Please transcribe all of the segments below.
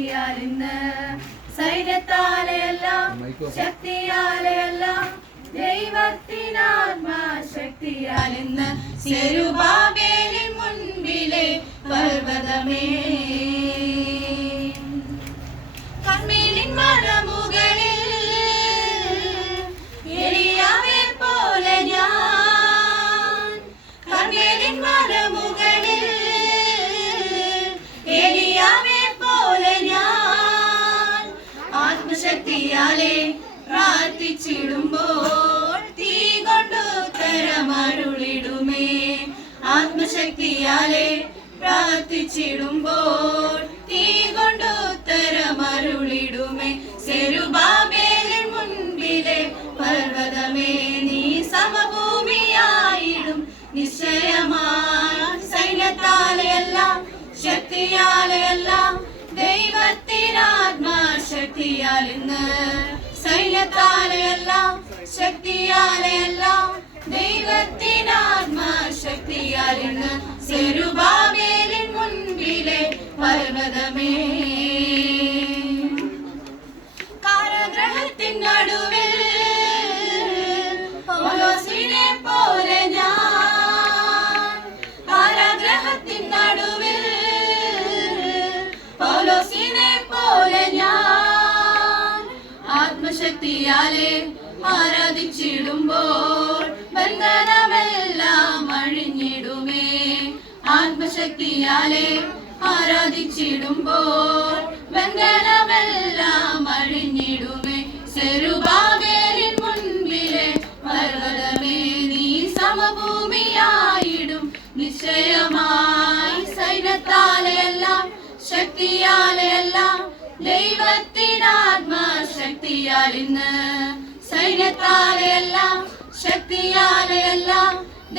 ശക്തിയാൽ ഇന്ന് സൈന്യത്താലെയല്ല ശക്തിയാലെയല്ല ദൈവത്തിനാത്മാശക്തിയാൽ ഇന്ന് സെരുബാബേലിൻ മുൻപിലെ പർവ്വതമേ കർമ്മേലിൻ മലമുകളിൽ എലിയാവെ പോലെ ഞാൻ കർമ്മേലിൻ മലമുകളിൽ എലിയാവെ പോലെ ഞാൻ ആത്മശക്തിയാലെ പ്രാർത്ഥിച്ചിടുമ്പോൾ തീ കൊണ്ടു തരമരുളിടുമേ ആത്മശക്തിയാലെ പ്രാർത്ഥിച്ചിടുമ്പോൾ തീ കൊണ്ടു തരമരുളിടുമേ സെരുബാബേലിൻ മുൻപിലെ പർവ്വതമേ നീ സമഭൂമിയായിടും നിശ്ചയമായി സൈന്യത്താലെയല്ല ശക്തിയാലെയല്ല ദൈവത്തിനാത്മാശക്തിയാൽ ഇന്ന് സൈന്യത്താലെയല്ല ശക്തിയാലെയല്ല ദൈവത്തിനാത്മാശക്തിയാൽ ഇന്ന് സെരുബാബേലിൻ മുൻപിലെ പർവ്വതമേ കാരാഗൃഹത്തിൻ നടുവിൽ പൗലോസിനെ പോലെ ഞാൻ കാരാഗൃഹത്തിൻ നടുവിൽ പൗലോസിനെ പോലെ ഞാൻ ആത്മശക്തിയാലെ ആരാധിച്ചിടുമ്പോൾ ബന്ധനമെല്ലാം അഴിഞ്ഞിടുമേ ആത്മശക്തിയാലെ ആരാധിച്ചിടുമ്പോൾ ബന്ധനമെല്ലാം അഴിഞ്ഞിടുമേ സെരുബാബേലിൻ മുൻപിലെ പർവ്വതമേ നീ സമഭൂമിയായിടും നിശ്ചയമായി സൈന്യത്താലെയല്ല ശക്തിയാലെയല്ല ദൈവത്തിനാത്മാശക്തിയാൽ ഇന്ന് സൈന്യത്താലെയല്ല ശക്തിയാലെയല്ല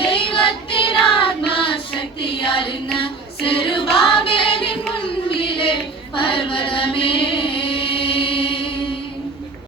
ദൈവത്തിനാത്മാശക്തിയാൽ ഇന്ന് സെരുബാബേലിൻ